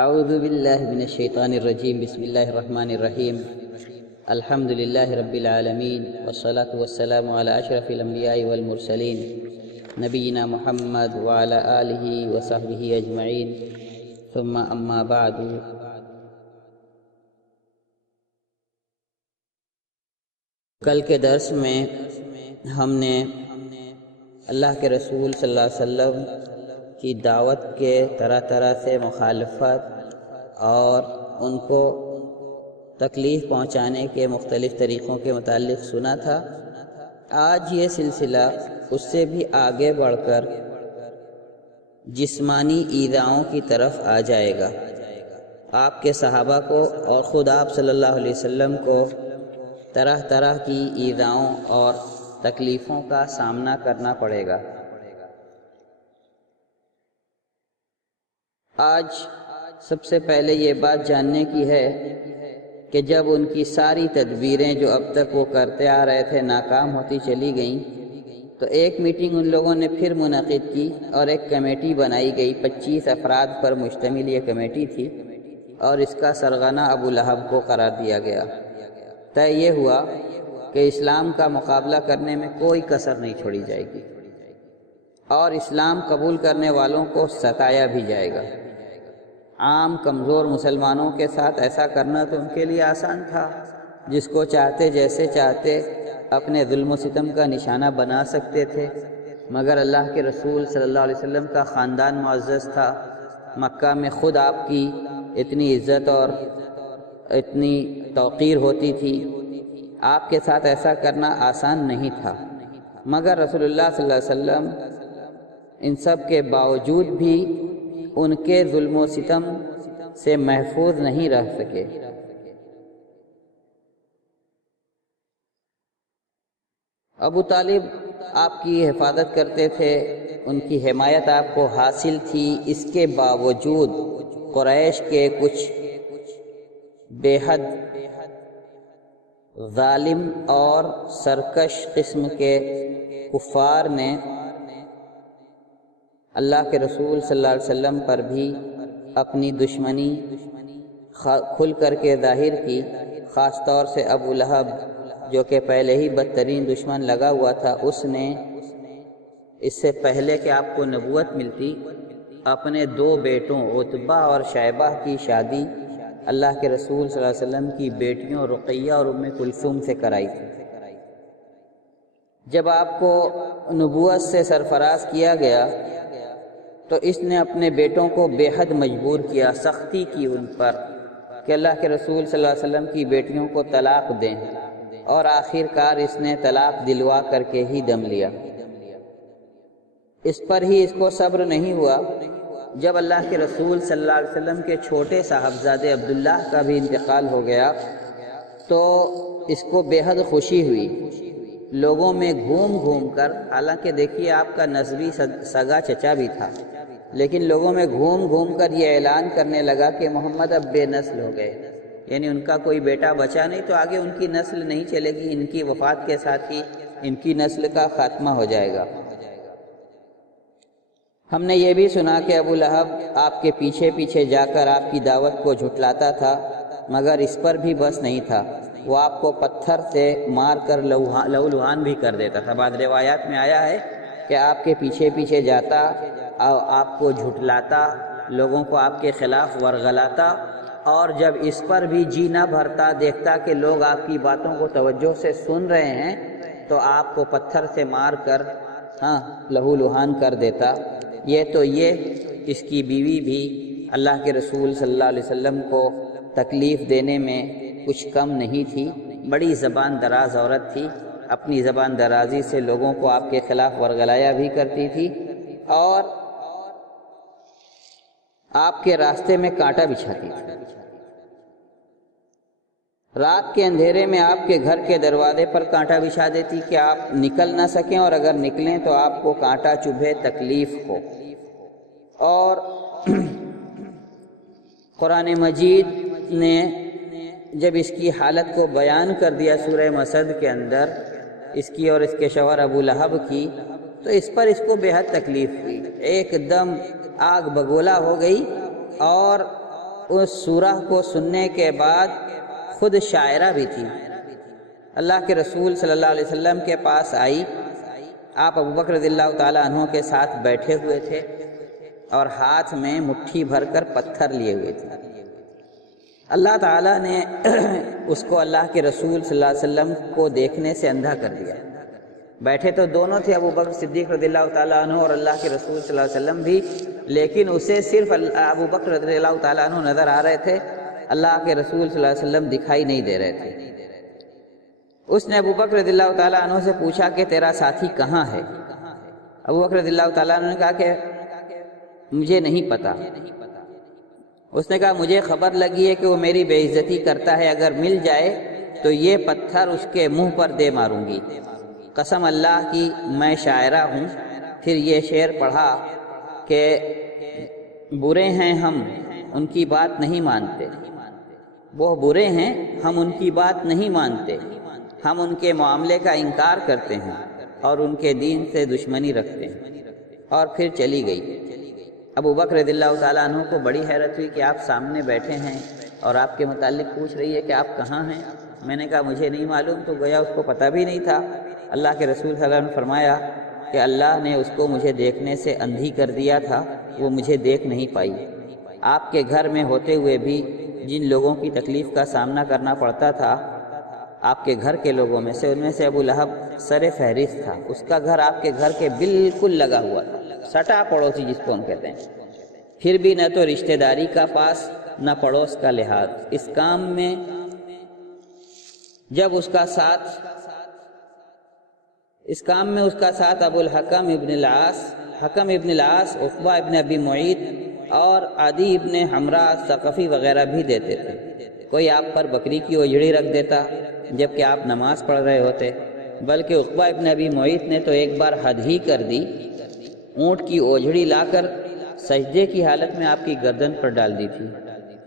اعوذ باللہ من الشیطان الرجیم بسم اللہ الرحمن الرحیم الحمد للہ رب العالمین والصلاة والسلام علی اشرف الانبیاء والمرسلین نبینا محمد وعلی آلہ وصحبہ اجمعین ثم اما بعد۔ کل کے درس میں ہم نے اللہ کے رسول صلی اللہ علیہ وسلم کی دعوت کے طرح طرح سے مخالفت اور ان کو تکلیف پہنچانے کے مختلف طریقوں کے متعلق سنا تھا۔ آج یہ سلسلہ اس سے بھی آگے بڑھ کر جسمانی ایذاؤں کی طرف آ جائے گا۔ آپ کے صحابہ کو اور خود آپ صلی اللہ علیہ وسلم کو طرح طرح کی ایذاؤں اور تکلیفوں کا سامنا کرنا پڑے گا۔ آج سب سے پہلے یہ بات جاننے کی ہے کہ جب ان کی ساری تدبیریں جو اب تک وہ کرتے آ رہے تھے ناکام ہوتی چلی گئیں، تو ایک میٹنگ ان لوگوں نے پھر منعقد کی اور ایک کمیٹی بنائی گئی۔ 25 افراد پر مشتمل یہ کمیٹی تھی اور اس کا سرغنہ ابو لہب کو قرار دیا گیا۔ طے یہ ہوا کہ اسلام کا مقابلہ کرنے میں کوئی کسر نہیں چھوڑی جائے گی اور اسلام قبول کرنے والوں کو ستایا بھی جائے گا۔ عام کمزور مسلمانوں کے ساتھ ایسا کرنا تو ان کے لیے آسان تھا، جس کو چاہتے جیسے چاہتے اپنے ظلم و ستم کا نشانہ بنا سکتے تھے، مگر اللہ کے رسول صلی اللہ علیہ وسلم کا خاندان معزز تھا۔ مکہ میں خود آپ کی اتنی عزت اور اتنی توقیر ہوتی تھی، آپ کے ساتھ ایسا کرنا آسان نہیں تھا، مگر رسول اللہ صلی اللہ علیہ وسلم ان سب کے باوجود بھی ان کے ظلم و ستم سے محفوظ نہیں رہ سکے۔ ابو طالب آپ کی حفاظت کرتے تھے، ان کی حمایت آپ کو حاصل تھی، اس کے باوجود قریش کے کچھ بے حد ظالم اور سرکش قسم کے کفار نے اللہ کے رسول صلی اللہ علیہ وسلم پر بھی اپنی دشمنی کھل کر کے ظاہر کی۔ خاص طور سے ابو لہب جو کہ پہلے ہی بدترین دشمن لگا ہوا تھا، اس نے اس سے پہلے کہ آپ کو نبوت ملتی اپنے 2 بیٹوں عتبہ اور شیبہ کی شادی اللہ کے رسول صلی اللہ علیہ وسلم کی بیٹیوں رقیہ اور ام کلثوم سے کرائی تھی۔ جب آپ کو نبوت سے سرفراز کیا گیا تو اس نے اپنے بیٹوں کو بے حد مجبور کیا، سختی کی ان پر کہ اللہ کے رسول صلی اللہ علیہ وسلم کی بیٹیوں کو طلاق دیں، اور آخر کار اس نے طلاق دلوا کر کے ہی دم لیا۔ اس پر ہی اس کو صبر نہیں ہوا، جب اللہ کے رسول صلی اللہ علیہ وسلم کے چھوٹے صاحبزادے عبداللہ کا بھی انتقال ہو گیا تو اس کو بے حد خوشی ہوئی۔ لوگوں میں گھوم گھوم کر، حالانکہ دیکھیے آپ کا نسبی سگا چچا بھی تھا، لیکن لوگوں میں گھوم گھوم کر یہ اعلان کرنے لگا کہ محمد اب بے نسل ہو گئے، یعنی ان کا کوئی بیٹا بچا نہیں، تو آگے ان کی نسل نہیں چلے گی، ان کی وفات کے ساتھ ہی ان کی نسل کا خاتمہ ہو جائے گا۔ ہم نے یہ بھی سنا کہ ابو لہب آپ کے پیچھے پیچھے جا کر آپ کی دعوت کو جھٹلاتا تھا، مگر اس پر بھی بس نہیں تھا، وہ آپ کو پتھر سے مار کر لہو لہان بھی کر دیتا تھا۔ بعض روایات میں آیا ہے کہ آپ کے پیچھے پیچھے جاتا اور آپ کو جھٹلاتا، لوگوں کو آپ کے خلاف ورغلاتا، اور جب اس پر بھی جی نہ بھرتا، دیکھتا کہ لوگ آپ کی باتوں کو توجہ سے سن رہے ہیں، تو آپ کو پتھر سے مار کر لہو لہان کر دیتا۔ یہ اس کی بیوی بھی اللہ کے رسول صلی اللہ علیہ وسلم کو تکلیف دینے میں کچھ کم نہیں تھی، بڑی زبان دراز عورت تھی، اپنی زبان درازی سے لوگوں کو آپ کے خلاف ورغلایا بھی کرتی تھی اور آپ کے راستے میں کانٹا بچھاتی تھی۔ رات کے اندھیرے میں آپ کے گھر کے دروازے پر کانٹا بچھا دیتی کہ آپ نکل نہ سکیں، اور اگر نکلیں تو آپ کو کانٹا چبھے، تکلیف ہو۔ اور قرآن مجید نے جب اس کی حالت کو بیان کر دیا سورہ مسد کے اندر، اس کی اور اس کے شوہر ابو لہب کی، تو اس پر اس کو بے حد تکلیف ہوئی، ایک دم آگ بگولا ہو گئی اور اس سورہ کو سننے کے بعد خود شاعرہ بھی تھی، اللہ کے رسول صلی اللہ علیہ وسلم کے پاس آئی۔ آپ ابو بکر رضی اللہ تعالیٰ عنہ کے ساتھ بیٹھے ہوئے تھے اور ہاتھ میں مٹھی بھر کر پتھر لیے ہوئے تھے۔ اللہ تعالیٰ نے اس کو اللہ کے رسول صلی اللہ علیہ وسلم کو دیکھنے سے اندھا کر دیا۔ بیٹھے تو دونوں تھے، ابو بکر صدیق رضی اللہ تعالیٰ عنہ اور اللہ کے رسول صلی اللہ علیہ وسلم بھی، لیکن اسے صرف ابو بکر رضی اللہ تعالیٰ عنہ نظر آ رہے تھے، اللہ کے رسول صلی اللہ علیہ وسلم دکھائی نہیں دے رہے تھے۔ اس نے ابو بکر رضی اللہ تعالیٰ عنہ سے پوچھا کہ تیرا ساتھی کہاں ہے؟ ابو بکر رضی اللہ تعالیٰ عنہ نے کہا کہ مجھے نہیں پتا۔ اس نے کہا مجھے خبر لگی ہے کہ وہ میری بے عزتی کرتا ہے، اگر مل جائے تو یہ پتھر اس کے منہ پر دے ماروں گی۔ قسم اللہ کی میں شاعرہ ہوں۔ پھر یہ شعر پڑھا کہ برے ہیں ہم ان کی بات نہیں مانتے، وہ برے ہیں ہم ان کی بات نہیں مانتے، ہم ان کے معاملے کا انکار کرتے ہیں اور ان کے دین سے دشمنی رکھتے ہیں۔ اور پھر چلی گئی۔ ابو بکر رضی اللہ تعالیٰ عنہ کو بڑی حیرت ہوئی کہ آپ سامنے بیٹھے ہیں اور آپ کے متعلق پوچھ رہی ہے کہ آپ کہاں ہیں۔ میں نے کہا مجھے نہیں معلوم، تو گویا اس کو پتہ بھی نہیں تھا۔ اللہ کے رسول صلی اللہ علیہ وسلم نے فرمایا کہ اللہ نے اس کو مجھے دیکھنے سے اندھی کر دیا تھا، وہ مجھے دیکھ نہیں پائی۔ آپ کے گھر میں ہوتے ہوئے بھی جن لوگوں کی تکلیف کا سامنا کرنا پڑتا تھا آپ کے گھر کے لوگوں میں سے، ان میں سے ابو لہب سر فہرست تھا۔ اس کا گھر آپ کے گھر کے بالکل لگا ہوا تھا، سٹا پڑوسی جس کو ہم کہتے ہیں۔ پھر بھی نہ تو رشتہ داری کا پاس نہ پڑوس کا لحاظ۔ اس کام میں جب اس کا ساتھ ابو الحکم ابن العاص، حکم ابن العاص، عقبہ ابن ابی معیط اور عدی ابن حمرہ ثقفی وغیرہ بھی دیتے تھے۔ کوئی آپ پر بکری کی اوجڑی رکھ دیتا جبکہ آپ نماز پڑھ رہے ہوتے، بلکہ عقبہ ابن ابی معیط نے تو ایک بار حد ہی کر دی، اونٹ کی اوجڑی لا کر سجدے کی حالت میں آپ کی گردن پر ڈال دی تھی۔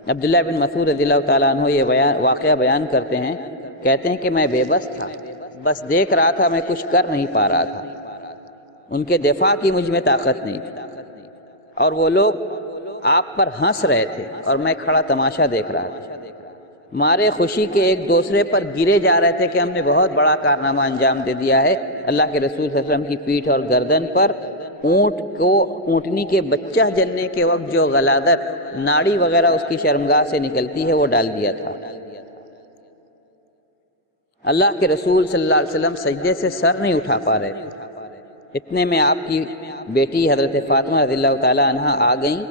عبداللہ بن مسعود رضی اللہ تعالیٰ عنہ یہ واقعہ بیان کرتے ہیں، کہتے ہیں کہ میں بے بس تھا، بس دیکھ رہا تھا، میں کچھ کر نہیں پا رہا تھا۔ ان کے دفاع کی مجھ میں طاقت نہیں تھی اور وہ لوگ آپ پر ہنس رہے تھے اور میں کھڑا تماشا دیکھ رہا تھا۔ مارے خوشی کے ایک دوسرے پر گرے جا رہے تھے کہ ہم نے بہت بڑا کارنامہ انجام دے دیا ہے۔ اللہ کے رسول صلی اللہ علیہ وسلم کی پیٹھ اور گردن پر اونٹنی کے بچہ جننے کے وقت جو غلادت ناڑی وغیرہ اس کی شرمگاہ سے نکلتی ہے وہ ڈال دیا تھا۔ اللہ کے رسول صلی اللہ علیہ وسلم سجدے سے سر نہیں اٹھا پا رہے تھے۔ اتنے میں آپ کی بیٹی حضرت فاطمہ رضی اللہ تعالیٰ عنہا آ گئیں،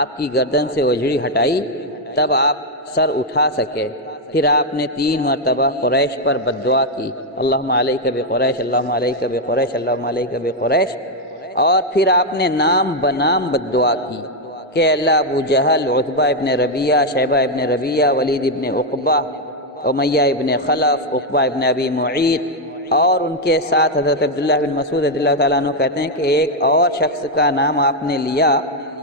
آپ کی گردن سے اوجڑی ہٹائی، تب آپ سر اٹھا سکے۔ پھر آپ نے 3 مرتبہ قریش پر بددعا کی، اللہم علیک بقریش، اللہم علیک بقریش، اللہم علیک بقریش۔ اور پھر آپ نے نام بنام بددعا کی کہ اللہ ابو جہل، عتبہ ابن ربیعہ، شیبہ ابن ربیعہ، ولید ابن عقبہ، امیہ ابن خلف، عقبہ ابن ابی معیط، اور ان کے ساتھ حضرت عبداللہ بن مسعود رضی اللہ تعالیٰ عنہ کہتے ہیں کہ ایک اور شخص کا نام آپ نے لیا،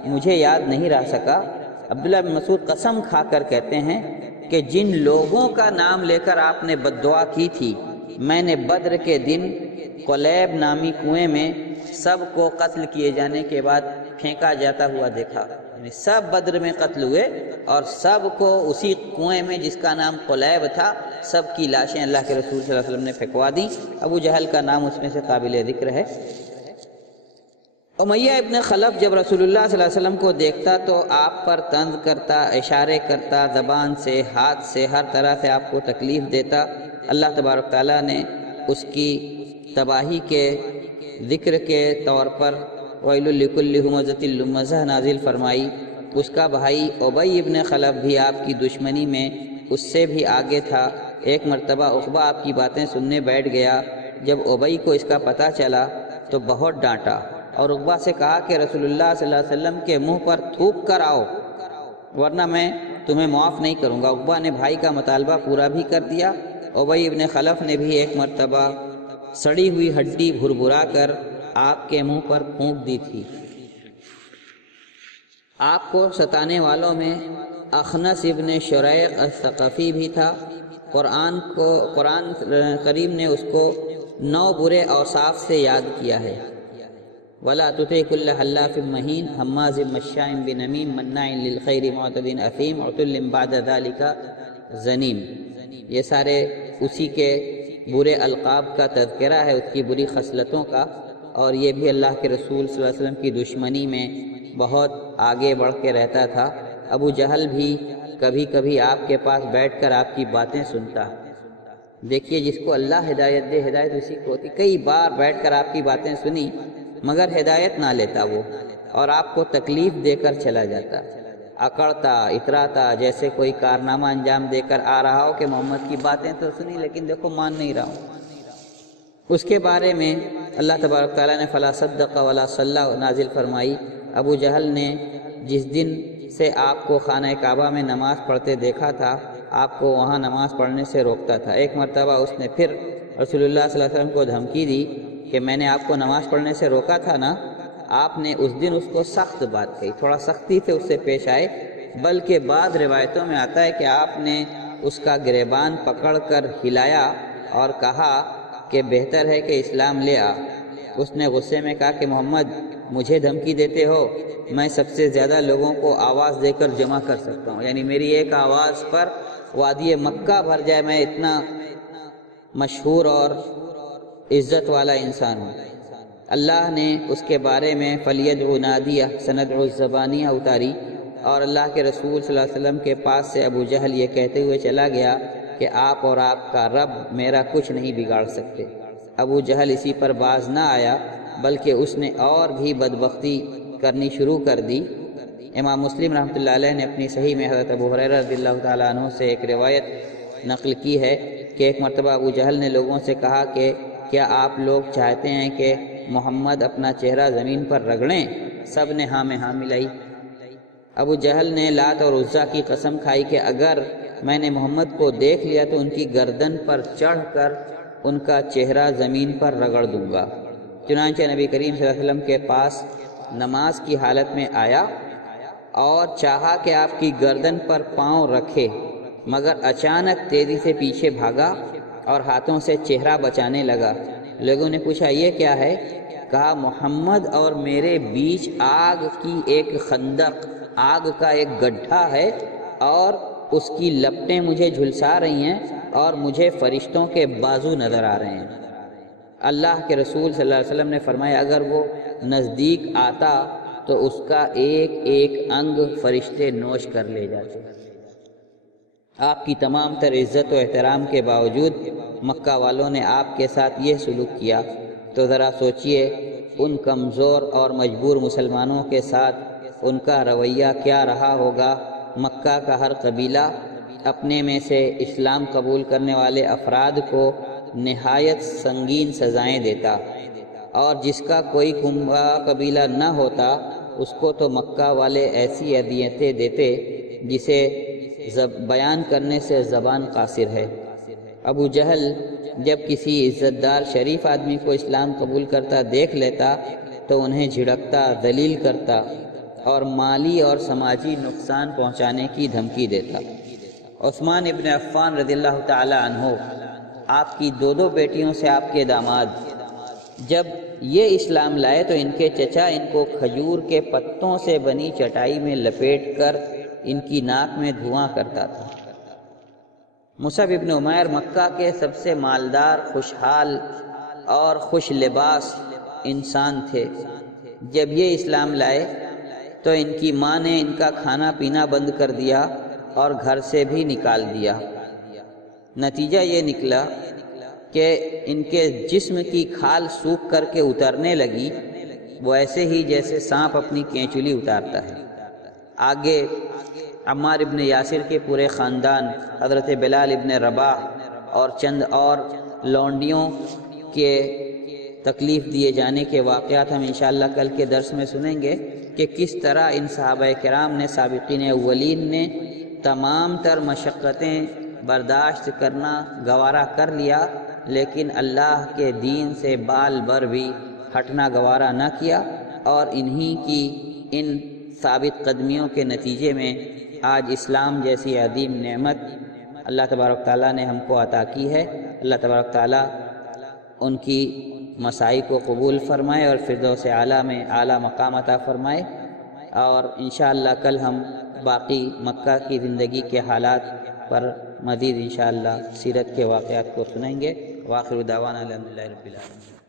مجھے یاد نہیں رہ سکا۔ عبداللہ بن مسعود قسم کھا کر کہتے ہیں کہ جن لوگوں کا نام لے کر آپ نے بددعا کی تھی، میں نے بدر کے دن قلیب نامی کنویں میں سب کو قتل کیے جانے کے بعد پھینکا جاتا ہوا دیکھا۔ یعنی سب بدر میں قتل ہوئے اور سب کو اسی کنویں میں جس کا نام قلیب تھا، سب کی لاشیں اللہ کے رسول صلی اللہ علیہ وسلم نے پھینکوا دیں۔ ابو جہل کا نام اس میں سے قابل ذکر ہے۔ امیہ ابن خلف جب رسول اللہ صلی اللہ علیہ وسلم کو دیکھتا تو آپ پر طنز کرتا، اشارے کرتا، زبان سے، ہاتھ سے، ہر طرح سے آپ کو تکلیف دیتا۔ اللہ تبارک تعالیٰ نے اس کی تباہی کے ذکر کے طور پر وَيْلٌ لِكُلِّ هُمَزَةٍ لُمَزَةٍ نازل فرمائی۔ اس کا بھائی ابی ابن خلف بھی آپ کی دشمنی میں اس سے بھی آگے تھا۔ ایک مرتبہ عقبہ آپ کی باتیں سننے بیٹھ گیا۔ جب ابی کو اس کا پتہ چلا تو بہت ڈانٹا اور عقبہ سے کہا کہ رسول اللہ صلی اللہ علیہ وسلم کے منہ پر تھوک کر آؤ ورنہ میں تمہیں معاف نہیں کروں گا۔ عقبہ نے بھائی کا مطالبہ پورا بھی کر دیا۔ ابی ابن خلف نے بھی ایک مرتبہ سڑی ہوئی ہڈی بھربھرا کر آپ کے منہ پر پھونک دی تھی۔ آپ کو ستانے والوں میں اخنس ابن شریق الثقفی بھی تھا۔ قرآن کریم نے اس کو 9 برے اوصاف سے یاد کیا ہے۔ ولا تطع كل حلاف مهين هماز مشاء بنميم مناع للخير معتد اثیم عتل بعد ذلك زنیم. یہ سارے اسی کے برے القاب کا تذکرہ ہے، اس کی بری خصلتوں کا، اور یہ بھی اللہ کے رسول صلی اللہ علیہ وسلم کی دشمنی میں بہت آگے بڑھ کے رہتا تھا. ابو جہل بھی کبھی کبھی آپ کے پاس بیٹھ کر آپ کی باتیں سنتا. دیکھیے جس کو اللہ ہدایت دے، ہدایت اسی کو ہوتی. کئی بار بیٹھ کر آپ کی باتیں سنی مگر ہدایت نہ لیتا وہ، اور آپ کو تکلیف دے کر چلا جاتا، اکڑتا اتراتا، جیسے کوئی کارنامہ انجام دے کر آ رہا ہو کہ محمد کی باتیں تو سنی لیکن دیکھو مان نہیں رہا ہوں. اس کے بارے میں اللہ تبارک تعالیٰ نے فلا صدق ولا صلی نازل فرمائی. ابو جہل نے جس دن سے آپ کو خانہ کعبہ میں نماز پڑھتے دیکھا تھا، آپ کو وہاں نماز پڑھنے سے روکتا تھا. ایک مرتبہ اس نے پھر رسول اللہ صلی اللہ علیہ وسلم کو دھمکی دی کہ میں نے آپ کو نماز پڑھنے سے روکا تھا نا. آپ نے اس دن اس کو سخت بات کہی، تھوڑا سختی سے اس سے پیش آئے، بلکہ بعض روایتوں میں آتا ہے کہ آپ نے اس کا گریبان پکڑ کر ہلایا اور کہا کہ بہتر ہے کہ اسلام لے آ. اس نے غصے میں کہا کہ محمد مجھے دھمکی دیتے ہو، میں سب سے زیادہ لوگوں کو آواز دے کر جمع کر سکتا ہوں، یعنی میری ایک آواز پر وادی مکہ بھر جائے، میں اتنا مشہور اور عزت والا انسان ہوں. اللہ نے اس کے بارے میں فلیدع نادیہ سندع الزبانیہ اتاری، اور اللہ کے رسول صلی اللہ علیہ وسلم کے پاس سے ابو جہل یہ کہتے ہوئے چلا گیا کہ آپ اور آپ کا رب میرا کچھ نہیں بگاڑ سکتے. ابو جہل اسی پر باز نہ آیا بلکہ اس نے اور بھی بدبختی کرنی شروع کر دی. امام مسلم رحمۃ اللہ علیہ نے اپنی صحیح میں حضرت ابو ہریرہ رضی اللہ تعالیٰ عنہ سے ایک روایت نقل کی ہے کہ ایک مرتبہ ابو جہل نے لوگوں سے کہا کہ کیا آپ لوگ چاہتے ہیں کہ محمد اپنا چہرہ زمین پر رگڑیں؟ سب نے ہاں میں ہاں ملائی. ابو جہل نے لات اور عزا کی قسم کھائی کہ اگر میں نے محمد کو دیکھ لیا تو ان کی گردن پر چڑھ کر ان کا چہرہ زمین پر رگڑ دوں گا. چنانچہ نبی کریم صلی اللہ علیہ وسلم کے پاس نماز کی حالت میں آیا اور چاہا کہ آپ کی گردن پر پاؤں رکھے، مگر اچانک تیزی سے پیچھے بھاگا اور ہاتھوں سے چہرہ بچانے لگا. لوگوں نے پوچھا یہ کیا ہے؟ کہا محمد اور میرے بیچ آگ کی ایک خندق، آگ کا ایک گڈھا ہے، اور اس کی لپٹیں مجھے جھلسا رہی ہیں اور مجھے فرشتوں کے بازو نظر آ رہے ہیں. اللہ کے رسول صلی اللہ علیہ وسلم نے فرمایا اگر وہ نزدیک آتا تو اس کا ایک ایک انگ فرشتے نوش کر لے جاتے. آپ کی تمام تر عزت و احترام کے باوجود مکہ والوں نے آپ کے ساتھ یہ سلوک کیا، تو ذرا سوچئے ان کمزور اور مجبور مسلمانوں کے ساتھ ان کا رویہ کیا رہا ہوگا. مکہ کا ہر قبیلہ اپنے میں سے اسلام قبول کرنے والے افراد کو نہایت سنگین سزائیں دیتا، اور جس کا کوئی قبیلہ نہ ہوتا اس کو تو مکہ والے ایسی اذیتیں دیتے جسے بیان کرنے سے زبان قاصر ہے. ابو جہل جب کسی عزت دار شریف آدمی کو اسلام قبول کرتا دیکھ لیتا تو انہیں جھڑکتا، ذلیل کرتا اور مالی اور سماجی نقصان پہنچانے کی دھمکی دیتا. عثمان ابن عفان رضی اللہ تعالی عنہ، آپ کی دو بیٹیوں سے آپ کے داماد، جب یہ اسلام لائے تو ان کے چچا ان کو کھجور کے پتوں سے بنی چٹائی میں لپیٹ کر ان کی ناک میں دھواں کرتا تھا. مصعب ابن عمیر مکہ کے سب سے مالدار، خوشحال اور خوش لباس انسان تھے. جب یہ اسلام لائے تو ان کی ماں نے ان کا کھانا پینا بند کر دیا اور گھر سے بھی نکال دیا. نتیجہ یہ نکلا کہ ان کے جسم کی کھال سوکھ کر کے اترنے لگی، وہ ایسے ہی جیسے سانپ اپنی کینچلی اتارتا ہے. آگے عمار ابن یاسر کے پورے خاندان، حضرت بلال ابن رباح اور چند اور لونڈیوں کے تکلیف دیے جانے کے واقعات ہم انشاءاللہ کل کے درس میں سنیں گے کہ کس طرح ان صحابہ کرام نے، سابقین اولین نے تمام تر مشقتیں برداشت کرنا گوارا کر لیا، لیکن اللہ کے دین سے بال بر بھی ہٹنا گوارا نہ کیا، اور انہی کی ان ثابت قدمیوں کے نتیجے میں آج اسلام جیسی عظیم نعمت اللہ تبارک تعالیٰ نے ہم کو عطا کی ہے. اللہ تبارک تعالیٰ ان کی مسائی کو قبول فرمائے اور فردوس اعلیٰ میں اعلیٰ مقام عطا فرمائے، اور انشاءاللہ کل ہم باقی مکہ کی زندگی کے حالات پر مزید انشاءاللہ سیرت کے واقعات کو سنیں گے۔ وآخر دعوانا الحمدللہ رب العالمین۔